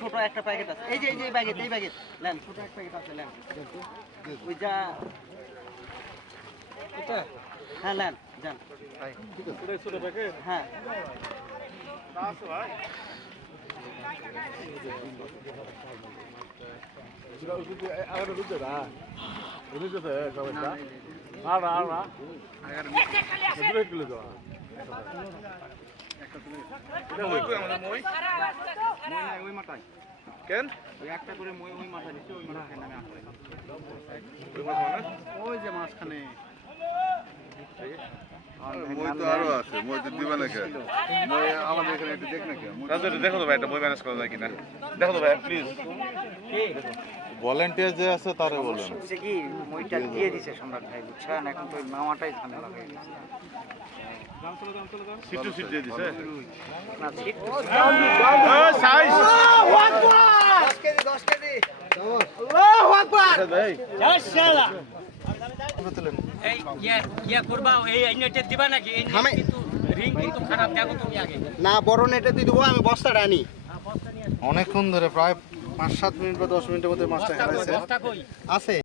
ছোট একটা প্যাকেট আছে এই যে এই প্যাকেট নেন ছোট একটা প্যাকেট আছে নেন ওই যা এটা হ্যাঁ নেন যান ঠিক আছে ছোট প্যাকেট হ্যাঁ আছে ভাই আরে বুঝছো না বুঝছো তো সবাইটা আড়া দুটো কিলো দাও এটা মই কই আমাদের মই না ওই মাথায় কেন ওই একটা করে মই ওই মাথা দিছে ওই মাথা নামে আসলে ওই মাথা না ওই যে মাছখানে মই তো আরো আছে মই তো দিবা না কে মই আমাদের এখানে একটু দেখ না কে রাজু দেখো তো ভাই এটা মই ম্যানেজ করা যায় কিনা দেখো তো ভাই প্লিজ ভলান্টিয়ার যে আছে তারে বলেন সে কি মইটা দিয়ে দিছে সম্রাট ভাই বুঝছেন এখন তো মামাটাই ঝামেলা হয়ে গেছে সিট টু সিট দিয়ে দিছে না সিট তো সাইজ আল্লাহু আকবার 10 কেজি আল্লাহু আকবার ভাই মাশাআল্লাহ এই ইয়া করবা এই নেটে দিবা নাকি এই নেট কিন্তু রিং কিন্তু খারাপ দেখো তুমি আগে না বড় নেটে দিয়ে দেবো আমি বস্তাটা আনি অনেকক্ষণ ধরে প্রায় 5-7 মিনিট বা 10 মিনিটের মধ্যে মাছটা খাইছে বস্তা কই আছে